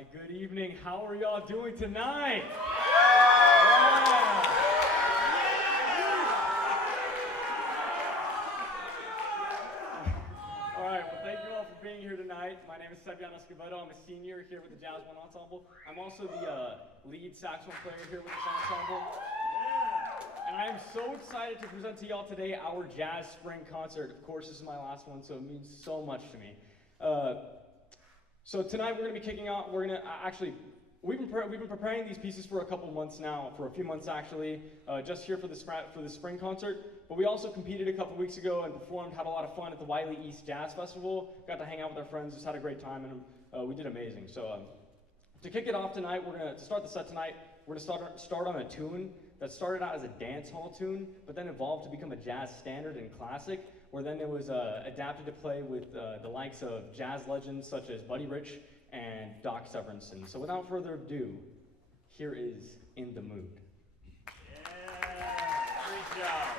right, good evening. How are y'all doing tonight? Yeah. All right, well, thank you all for being here tonight. My name is Zebian Escobedo. I'm a senior here with the Jazz One Ensemble. I'm also the lead saxophone player here with this ensemble. And I am so excited to present to y'all today our Jazz Spring Concert. Of course, this is my last one, so it means so much to me. So tonight we're going to be kicking out. We're going to we've been preparing these pieces for a couple months now, for a few months actually, just here for the spring concert. But we also competed a couple weeks ago and performed, had a lot of fun at the Wiley East Jazz Festival. Got to hang out with our friends, just had a great time, and we did amazing. So to kick it off tonight, to start the set tonight, we're going to start on a tune that started out as a dance hall tune, but then evolved to become a jazz standard and classic, where then it was adapted to play with the likes of jazz legends such as Buddy Rich and Doc Severinsen. So without further ado, here is In the Mood. Yeah, great job.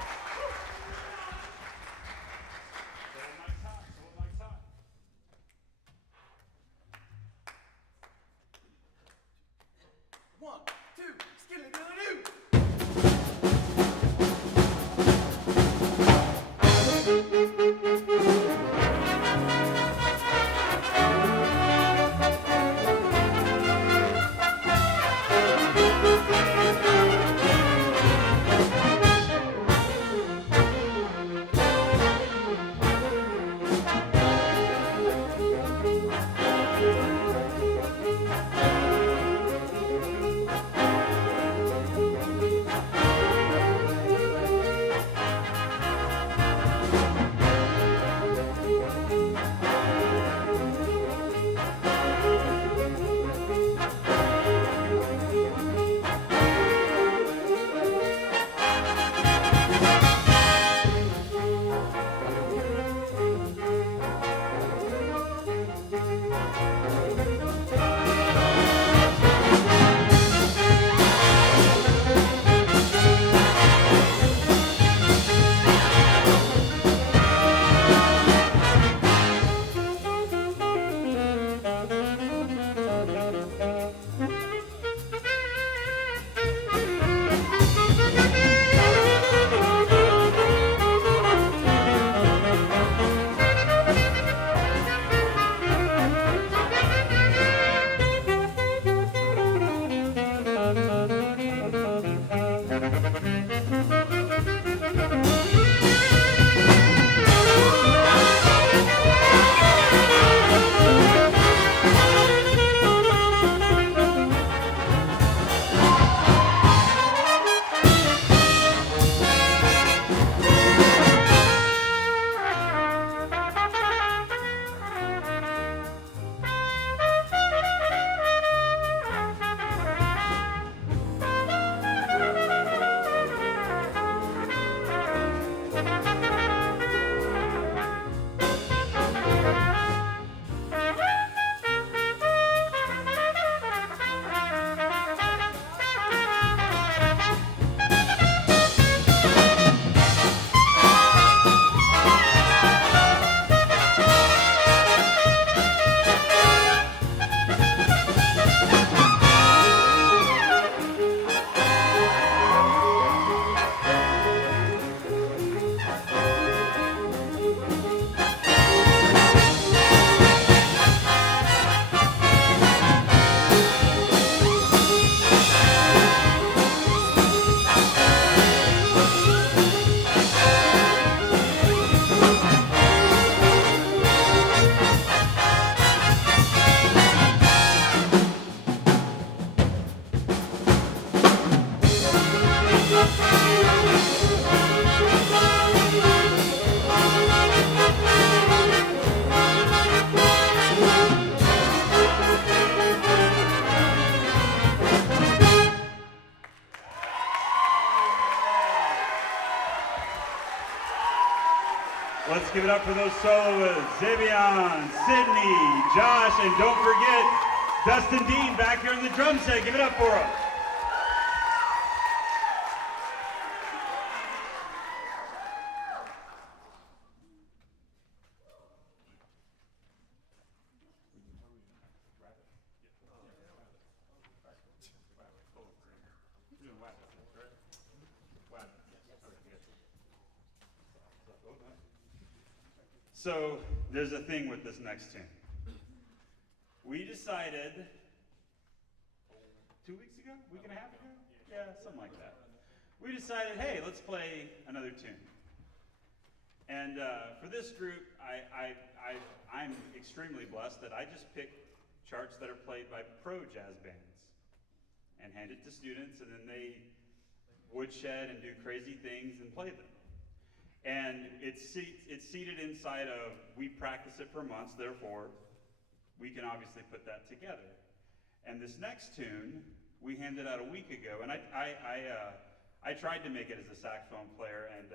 Let's give it up for those soloists. Zebian, Sidney, Josh, and don't forget Dustin Dean back here on the drum set. Give it up for him. So there's a thing with this next tune. We decided 2 weeks ago, week and a half ago? Yeah, something like that. We decided, hey, let's play another tune. And for this group, I'm extremely blessed that I just pick charts that are played by pro jazz bands and hand it to students, and then they woodshed and do crazy things and play them. And it's seated inside of, we practice it for months, therefore, we can obviously put that together. And this next tune, we handed out a week ago, and I tried to make it as a saxophone player, and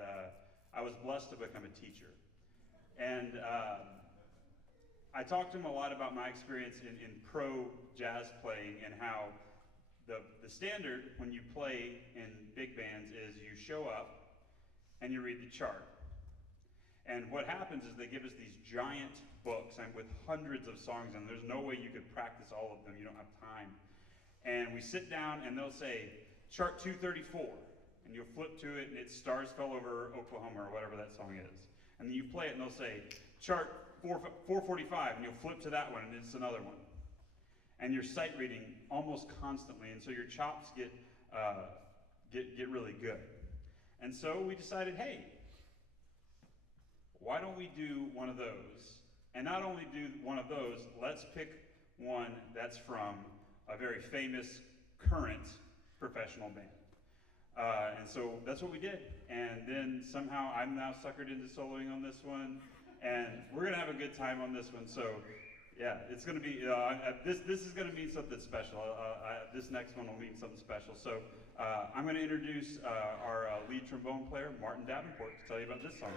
I was blessed to become a teacher. And I talked to him a lot about my experience in pro jazz playing and how the standard when you play in big bands is you show up and you read the chart. And what happens is they give us these giant books and with hundreds of songs, and there's no way you could practice all of them, you don't have time. And we sit down and they'll say, chart 234, and you'll flip to it and it's Stars Fell Over Oklahoma or whatever that song is. And then you play it and they'll say, chart 445, and you'll flip to that one and it's another one. And you're sight reading almost constantly, and so your chops get really good. And so we decided, hey, why don't we do one of those? And not only do one of those, let's pick one that's from a very famous current professional band. And so that's what we did. And then somehow I'm now suckered into soloing on this one, and we're gonna have a good time on this one. So yeah, it's gonna be, this is gonna mean something special. This next one will mean something special. So I'm gonna introduce our lead trombone player, Martin Davenport, to tell you about this song.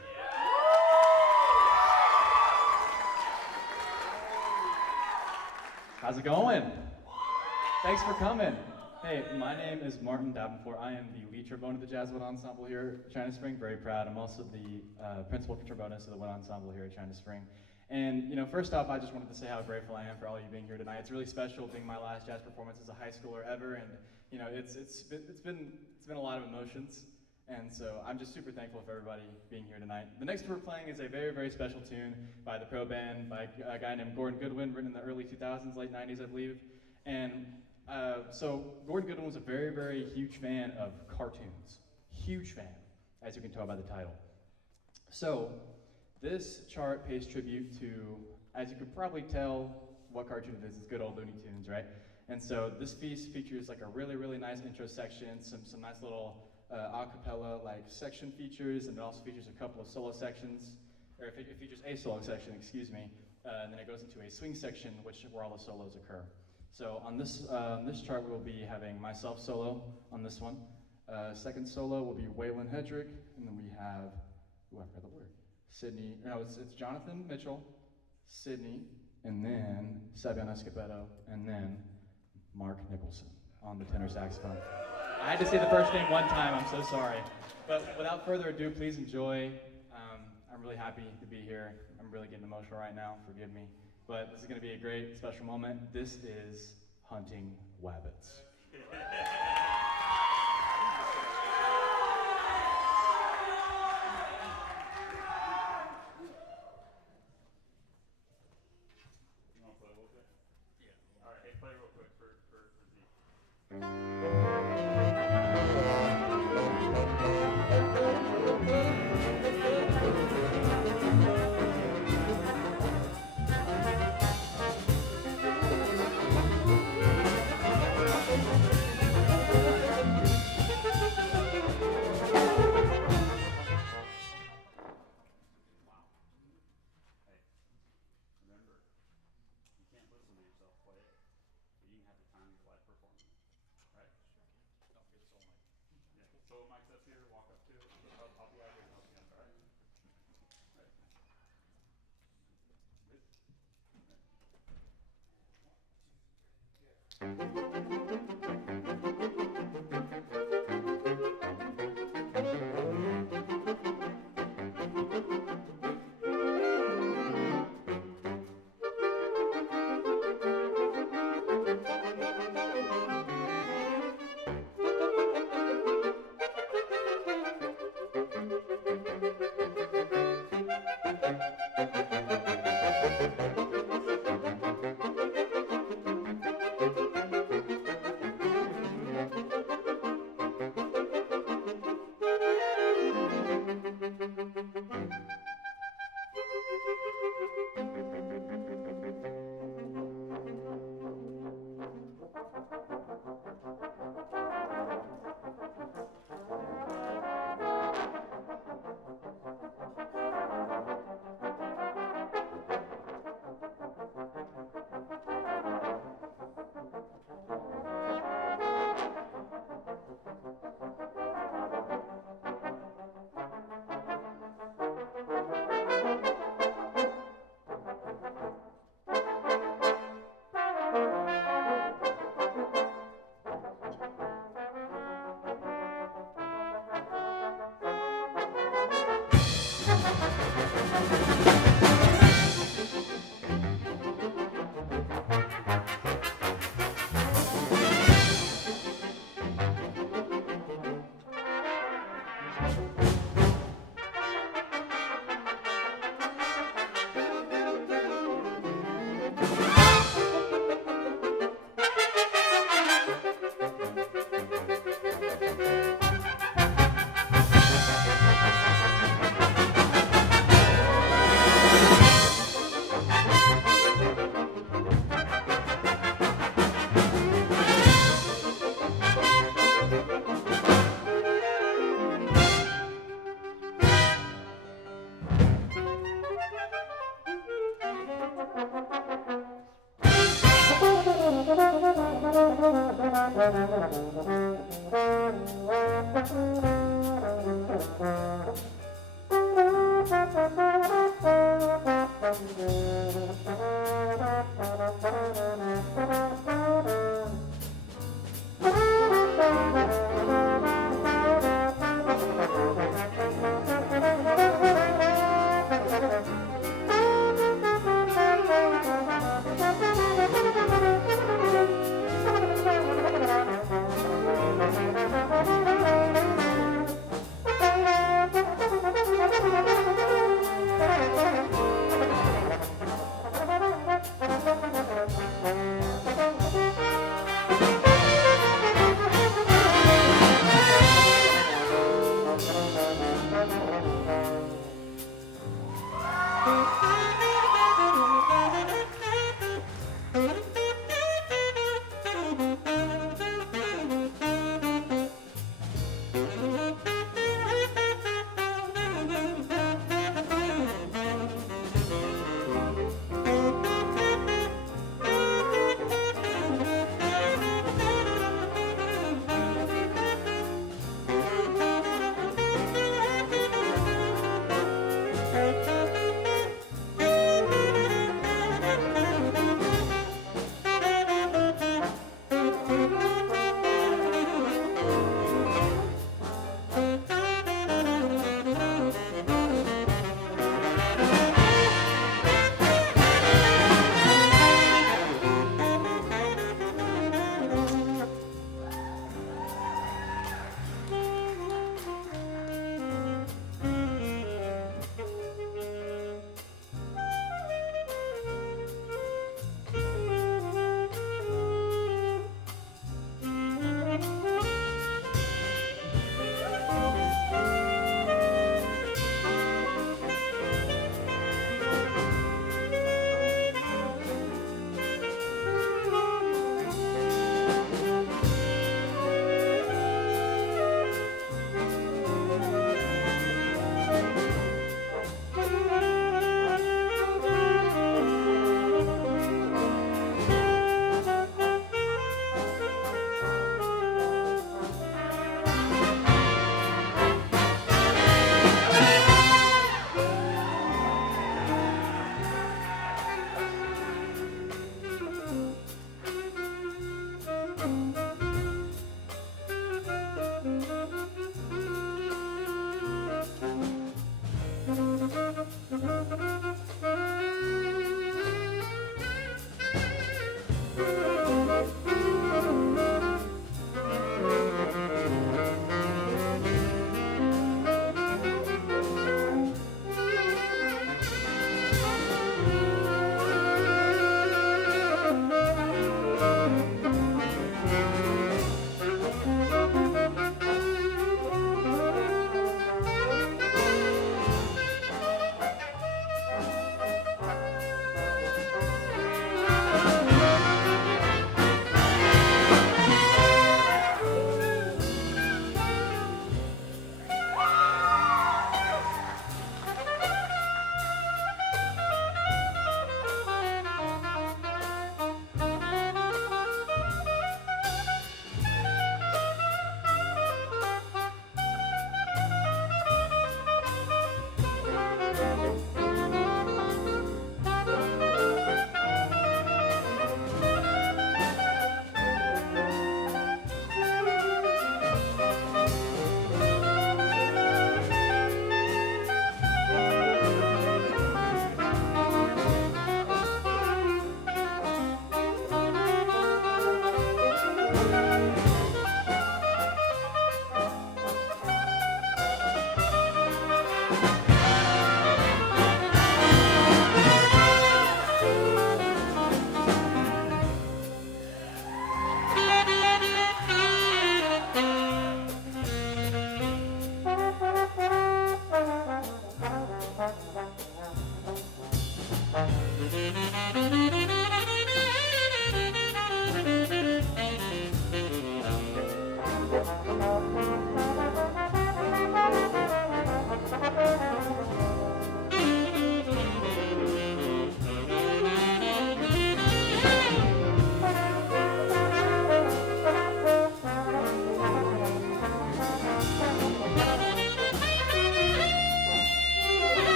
How's it going? Thanks for coming. Hey, my name is Martin Davenport. I am the lead trombone of the Jazz Wind Ensemble here at China Spring. Very proud. I'm also the principal trombonist of the Wind Ensemble here at China Spring. And first off, I just wanted to say how grateful I am for all you being here tonight. It's really special being my last jazz performance as a high schooler ever, and it's been a lot of emotions. And so I'm just super thankful for everybody being here tonight. The next we're playing is a very, very special tune by the pro band, by a guy named Goodwin, written in the early 2000s, late 90s, I believe. And so Goodwin was a very, very huge fan of cartoons. Huge fan, as you can tell by the title. So this chart pays tribute to, as you could probably tell what cartoon it is, it's good old Looney Tunes, right? And so this piece features like a really, really nice intro section, some nice little a cappella like section features, and it also features a couple of solo sections, or it features a solo section, excuse me, and then it goes into a swing section, where all the solos occur. So on this chart, we'll be having myself solo on this one. Second solo will be Wayland Hedrick, and then we have, I forgot the word, Sidney, no, it's Jonathan Mitchell, Sidney, and then Zebian Escobedo, and then Mark Nichelson on the tenor saxophone. I had to say the first name one time, I'm so sorry. But without further ado, please enjoy. I'm really happy to be here. I'm really getting emotional right now, forgive me. But this is gonna be a great, special moment. This is Hunting Wabbits. You wanna play a little bit? Yeah. All right, hey, play real quick for Z.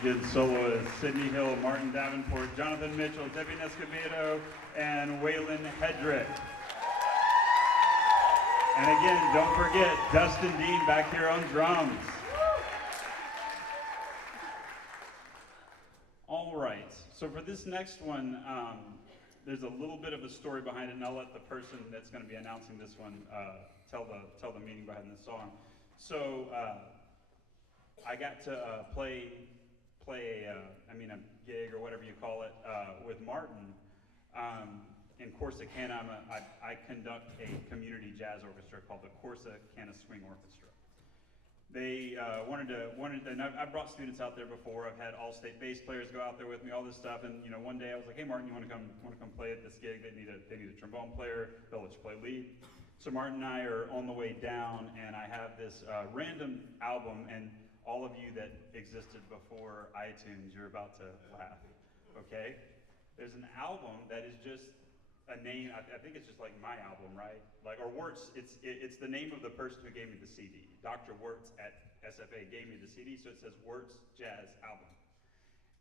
Again, soloists Sidney Hill, Martin Davenport, Jonathan Mitchell, Zebian Escobedo, and Wayland Hedrick. And again, don't forget Dustin Dean back here on drums. All right, so for this next one, there's a little bit of a story behind it, and I'll let the person that's going to be announcing this one tell the meaning behind the song. So I got to play a gig or whatever you call it with Martin. In Corsicana, I conduct a community jazz orchestra called the Corsicana Swing Orchestra. They wanted to, and I've brought students out there before. I've had all-state bass players go out there with me, all this stuff. And one day I was like, "Hey, Martin, you want to come play at this gig? They need a trombone player. They'll let you play lead." So Martin and I are on the way down, and I have this random album. And all of you that existed before iTunes, you're about to laugh. Okay? There's an album that is just a name. I think it's just like my album, right? Or Wirtz. It's the name of the person who gave me the CD. Dr. Wirtz at SFA gave me the CD, so it says Wirtz Jazz Album.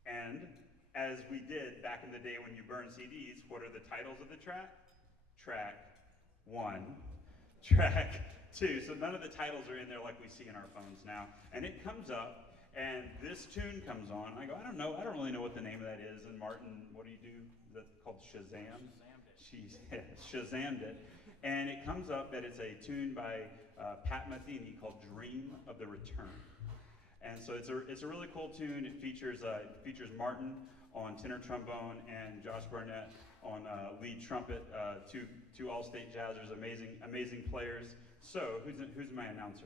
And as we did back in the day when you burned CDs, what are the titles of the track? Track 1, track 2. So none of the titles are in there like we see in our phones now. And it comes up, and this tune comes on. I go, I don't really know what the name of that is. And Martin, what do you do? That's called Shazam. She Shazammed it. And it comes up that it's a tune by Pat Metheny called Dream of the Return. And so it's a really cool tune. It features Martin on tenor trombone and Josh Barnett on lead trumpet, two all-state jazzers, amazing players. So who's my announcer?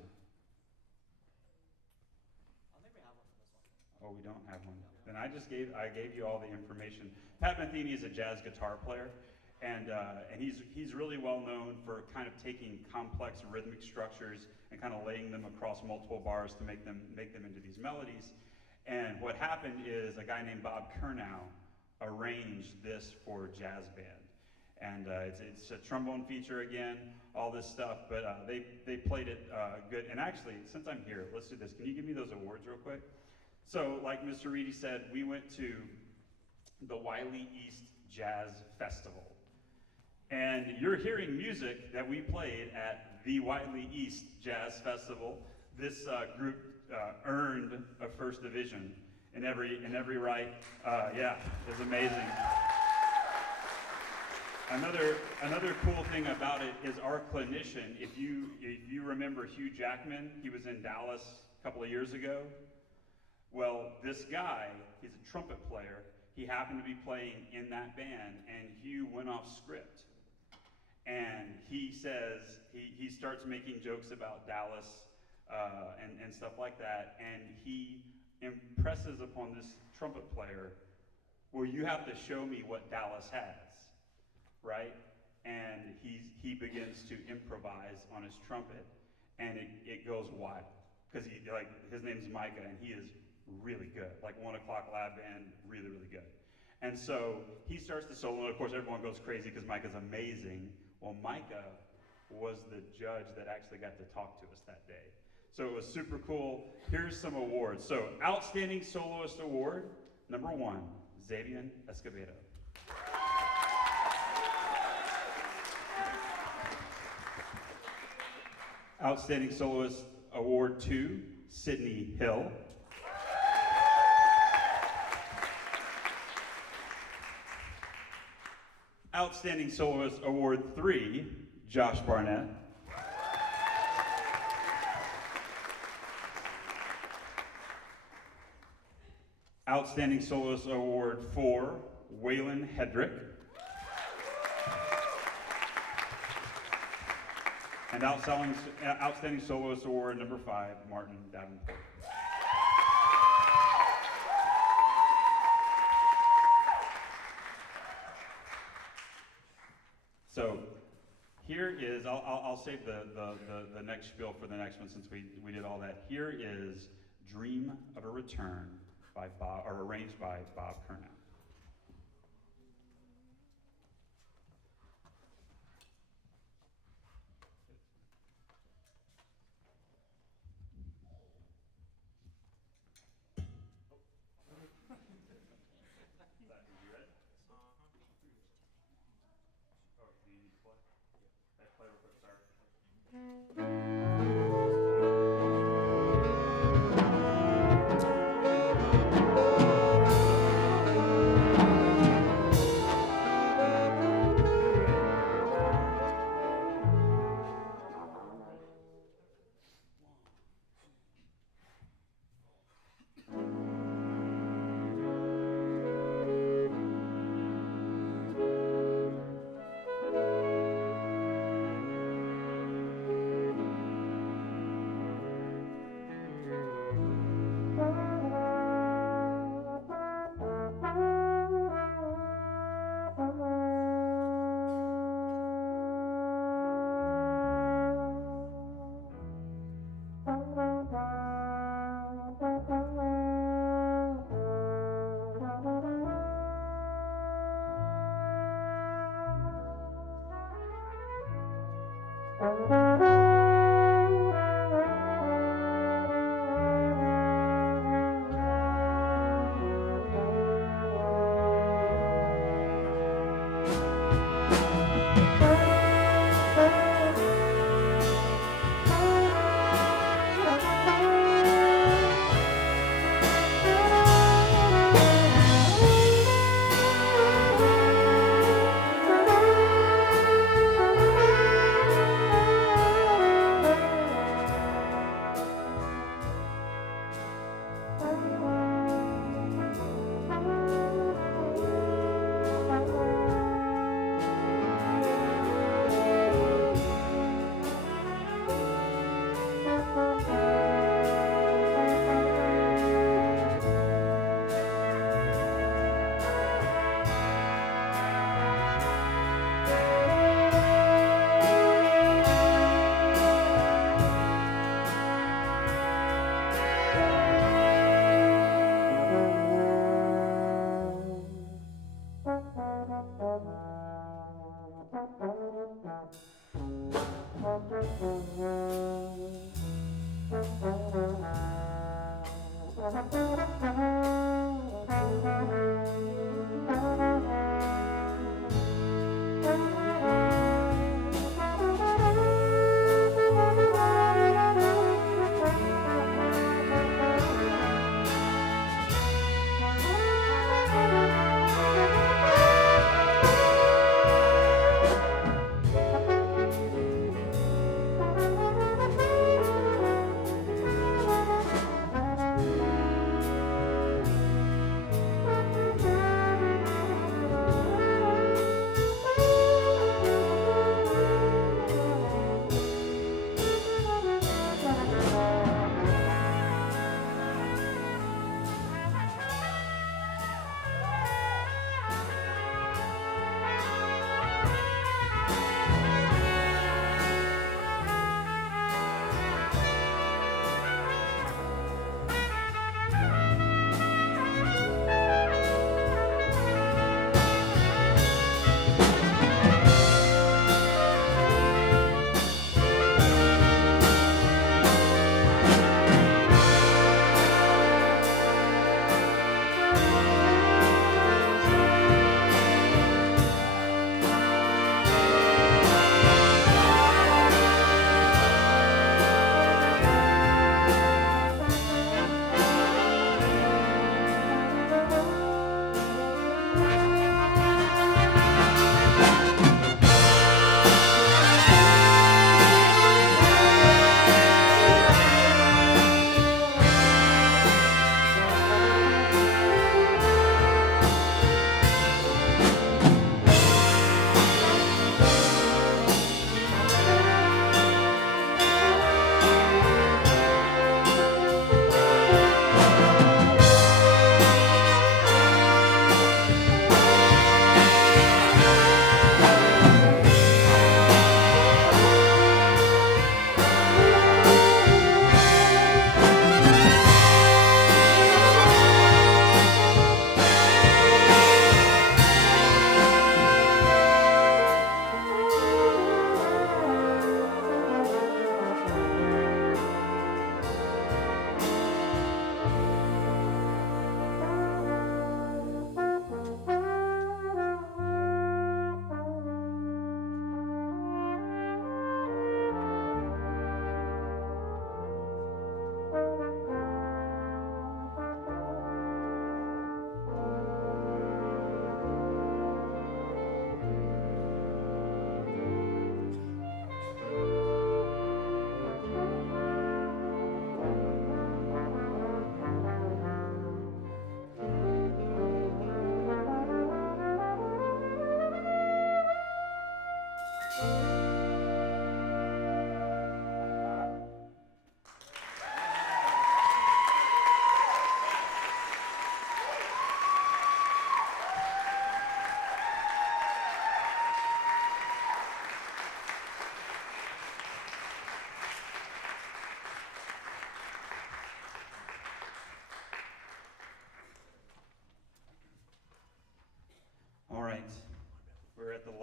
I think we have one for this one. Oh, we don't have one. Then I gave you all the information. Pat Metheny is a jazz guitar player, and he's really well known for kind of taking complex rhythmic structures and kind of laying them across multiple bars to make them into these melodies. And what happened is a guy named Bob Curnow arranged this for jazz band. And it's a trombone feature again, all this stuff, but they played it good. And actually, since I'm here, let's do this. Can you give me those awards real quick? So, like Mr. Reedy said, we went to the Wiley East Jazz Festival. And you're hearing music that we played at the Wiley East Jazz Festival. This group earned a first division in every right. Yeah, it's amazing. Another cool thing about it is our clinician. If you remember Hugh Jackman, he was in Dallas a couple of years ago. Well, this guy, he's a trumpet player. He happened to be playing in that band, and Hugh went off script. And he says, he starts making jokes about Dallas and stuff like that, and he impresses upon this trumpet player, well, you have to show me what Dallas has, right? And he begins to improvise on his trumpet, and it goes wild. Because his name's Micah, and he is really good. Like 1 o'clock lab band, really, really good. And so he starts the solo, and of course everyone goes crazy because Micah's amazing. Well, Micah was the judge that actually got to talk to us that day. So it was super cool. Here's some awards. So, Outstanding Soloist Award, number 1, Zebian Escobedo. Outstanding Soloist Award 2, Sidney Hill. Outstanding Soloist Award 3, Josh Barnett. Outstanding Soloist Award 4, Wayland Hedrick. And Outstanding Soloist Award number 5, Martin Davenport. So here is, I'll save the next spiel for the next one since we did all that. Here is Dream of a Return by arranged by Bob Curnow.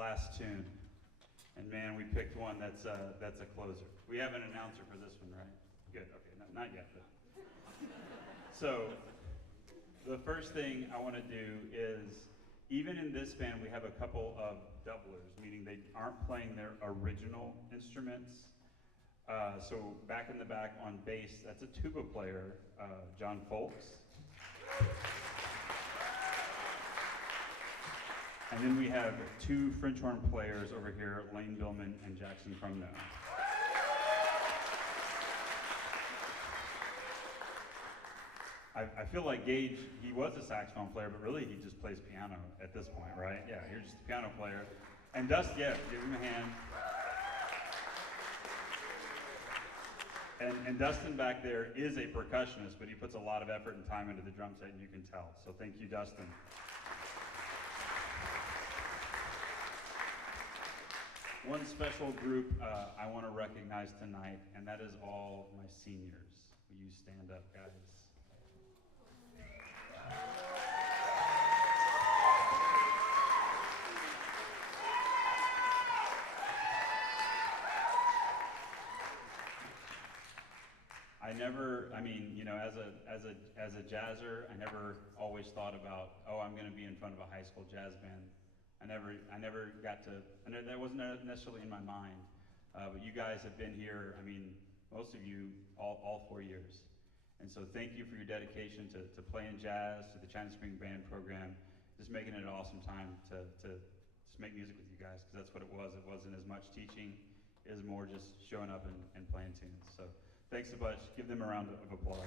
last tune. And man, we picked one that's a closer. We have an announcer for this one, right? Good, okay, not yet. But. So, the first thing I want to do is, even in this band, we have a couple of doublers, meaning they aren't playing their original instruments. So back in the back on bass, that's a tuba player, John Folks. And then we have two French horn players over here, Lane Billman and Jackson Curnow. I feel like Gage, he was a saxophone player, but really he just plays piano at this point, right? Yeah, you're just a piano player. And Dust, yeah, give him a hand. And Dustin back there is a percussionist, but he puts a lot of effort and time into the drum set, and you can tell. So thank you, Dustin. One special group I want to recognize tonight, and that is all my seniors. Will you stand up, guys? As a jazzer, I never always thought about, oh, I'm going to be in front of a high school jazz band. I never got to, and that wasn't necessarily in my mind. But you guys have been here, most of you, all 4 years. And so thank you for your dedication to playing jazz, to the China Spring Band program, just making it an awesome time to just make music with you guys, because that's what it was. It wasn't as much teaching, it was more just showing up and playing tunes. So thanks a bunch. Give them a round of applause.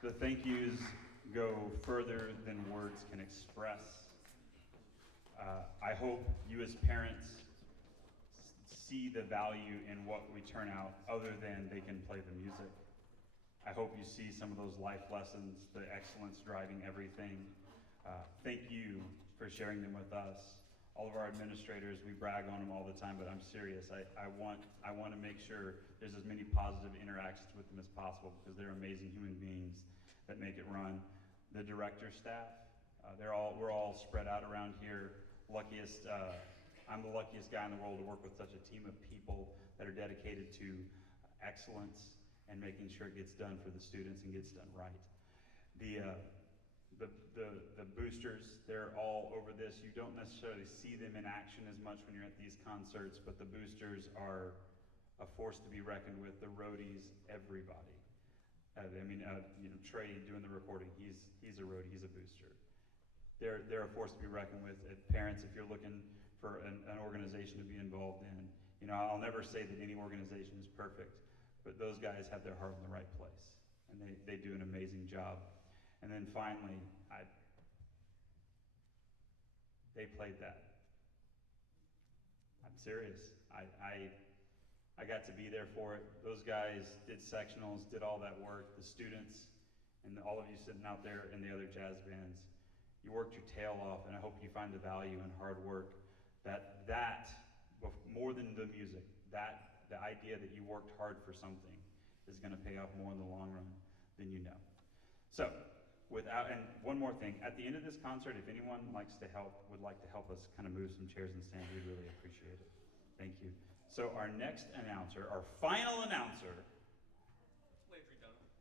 The thank yous go further than words can express. I hope you as parents see the value in what we turn out other than they can play the music. I hope you see some of those life lessons, the excellence driving everything. Thank you for sharing them with us. All of our administrators, we brag on them all the time, but I'm serious. I want to make sure there's as many positive interactions with them as possible, because they're amazing human beings that make it run. The director staff, we're all spread out around here. I'm the luckiest guy in the world to work with such a team of people that are dedicated to excellence and making sure it gets done for the students and gets done right. The boosters, they're all over this. You don't necessarily see them in action as much when you're at these concerts, but the boosters are a force to be reckoned with. The roadies, everybody. Trey doing the recording, he's a roadie, he's a booster. They're a force to be reckoned with. Parents, if you're looking for an organization to be involved in, I'll never say that any organization is perfect, but those guys have their heart in the right place, and they do an amazing job. And then finally, they played that. I'm serious. I got to be there for it. Those guys did sectionals, did all that work. The students, and all of you sitting out there in the other jazz bands, you worked your tail off, and I hope you find the value in hard work. That more than the music, the idea that you worked hard for something is going to pay off more in the long run than you know. So, and one more thing, at the end of this concert, if anyone would like to help us kind of move some chairs and stands, we'd really appreciate it. Thank you. So our next announcer, our final announcer,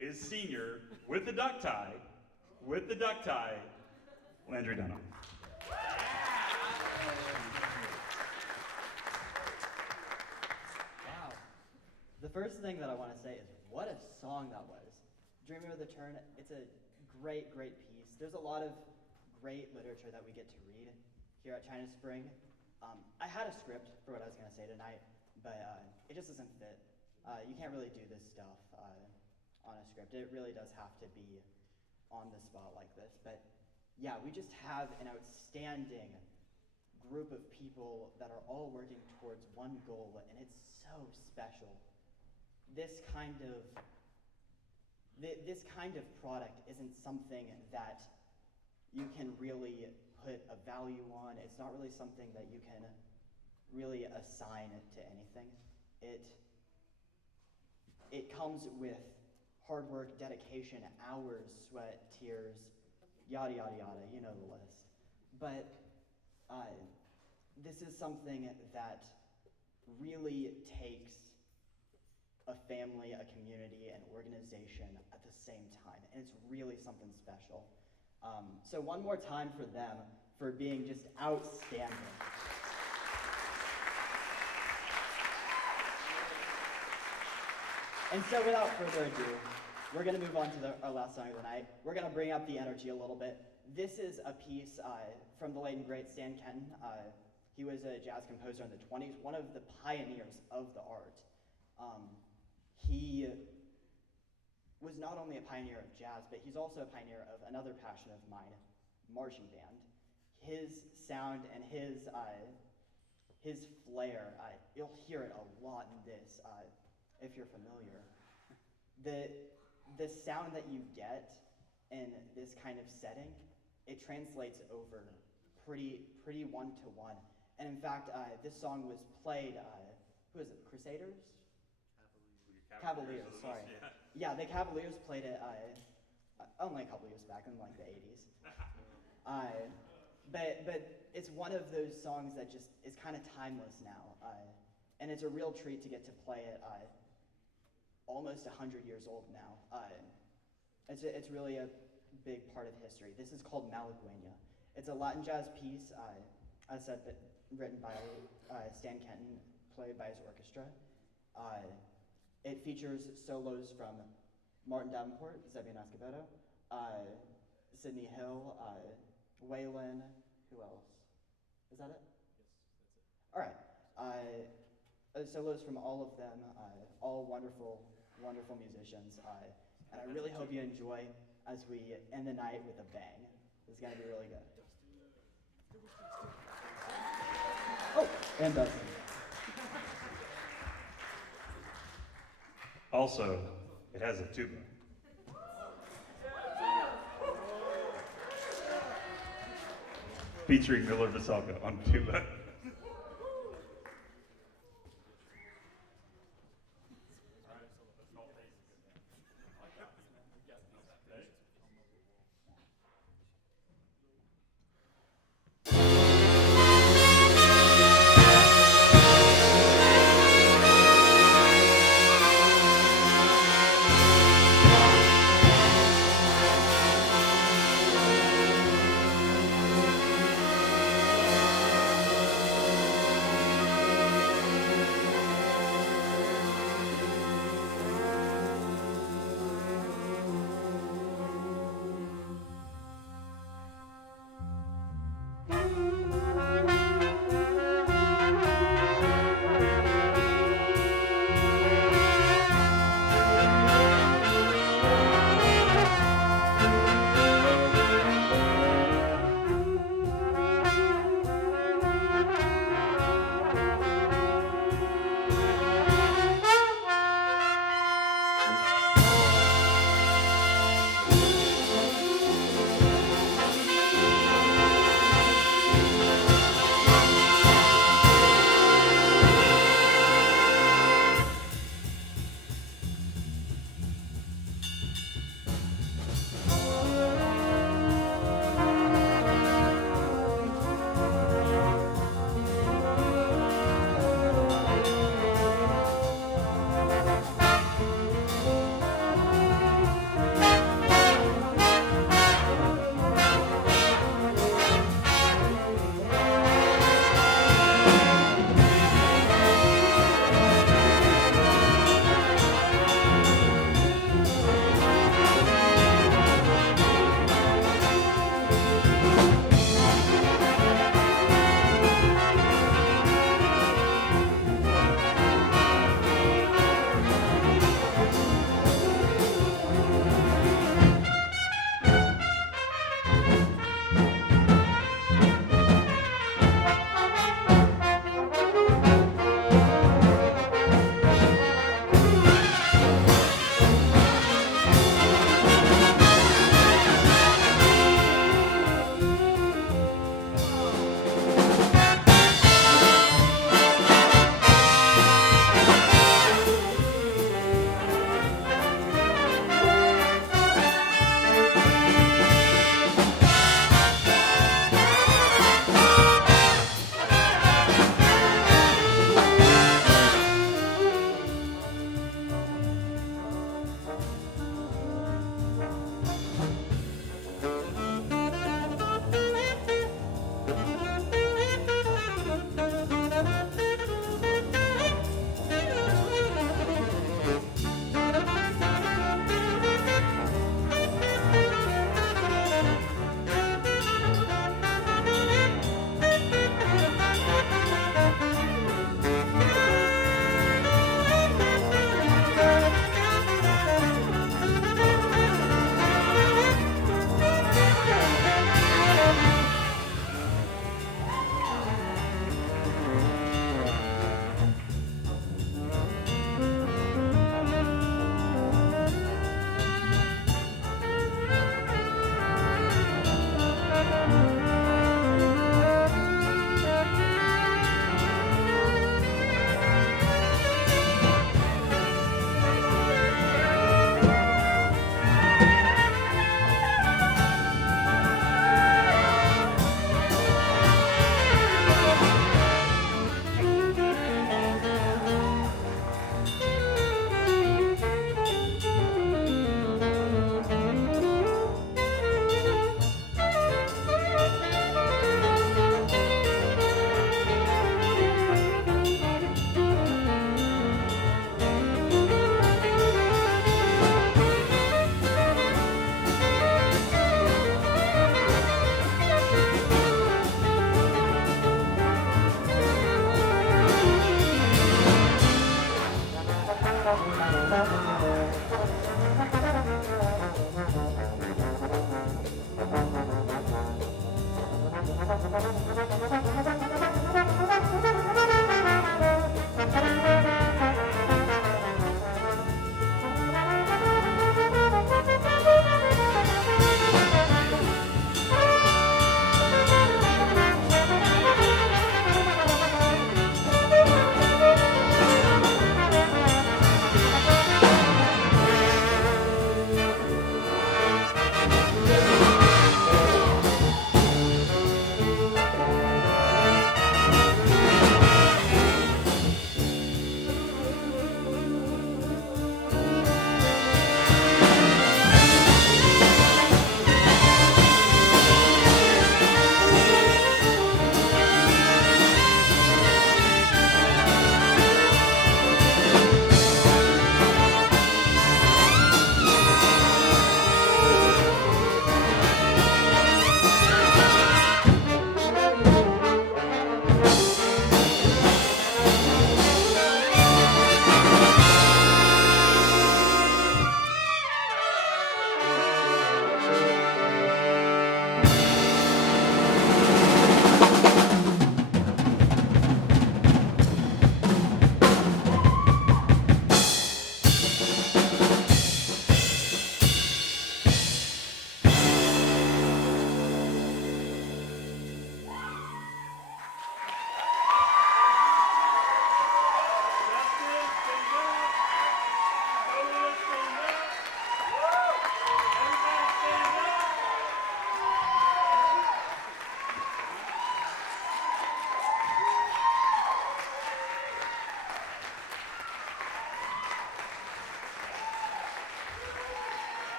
is senior with the duck tie, Landry Dunham. Wow. The first thing that I want to say is, what a song that was. Dreaming of the Turn, it's a great, great piece. There's a lot of great literature that we get to read here at China Spring. I had a script for what I was going to say tonight, but it just doesn't fit. You can't really do this stuff on a script. It really does have to be on the spot like this. But yeah, we just have an outstanding group of people that are all working towards one goal, and it's so special. This kind of product isn't something that you can really put a value on. It's not really something that you can really assign to anything. it comes with hard work, dedication, hours, sweat, tears, yada, yada, yada, you know the list. But this is something that really takes a family, a community, an organization at the same time, and it's really something special. So one more time for them for being just outstanding. And so without further ado, we're going to move on to our last song of the night. We're going to bring up the energy a little bit. This is a piece from the late and great Stan Kenton. He was a jazz composer in the 20s, one of the pioneers of the art. He was not only a pioneer of jazz, but he's also a pioneer of another passion of mine, marching band. His sound and his flair, you'll hear it a lot in this, if you're familiar. The sound that you get in this kind of setting, it translates over pretty one-to-one. And in fact, this song was played, who is it, Crusaders? Cavaliers, sorry. Yeah, the Cavaliers played it only a couple years back, in like the 80s. But it's one of those songs that just is kind of timeless now. And it's a real treat to get to play it almost 100 years old now. It's really a big part of history. This is called Malagueña. It's a Latin jazz piece, as I said, written by Stan Kenton, played by his orchestra. It features solos from Martin Davenport, Zebian Escobedo, Sidney Hill, Wayland, who else? Is that it? Yes, that's it. All right. Solos from all of them, all wonderful, wonderful musicians. And I really hope you enjoy as we end the night with a bang. It's going to be really good. Oh, and Dustin. Also, it has a tuba. Featuring Miller Vasalka on tuba.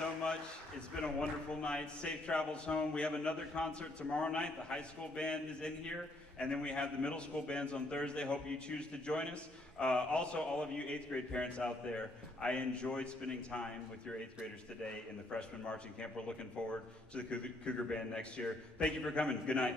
so much. It's been a wonderful night. Safe travels home. We have another concert tomorrow night. The high school band is in here. And then we have the middle school bands on Thursday. Hope you choose to join us. Also, all of you 8th grade parents out there, I enjoyed spending time with your 8th graders today in the freshman marching camp. We're looking forward to the Cougar Band next year. Thank you for coming. Good night.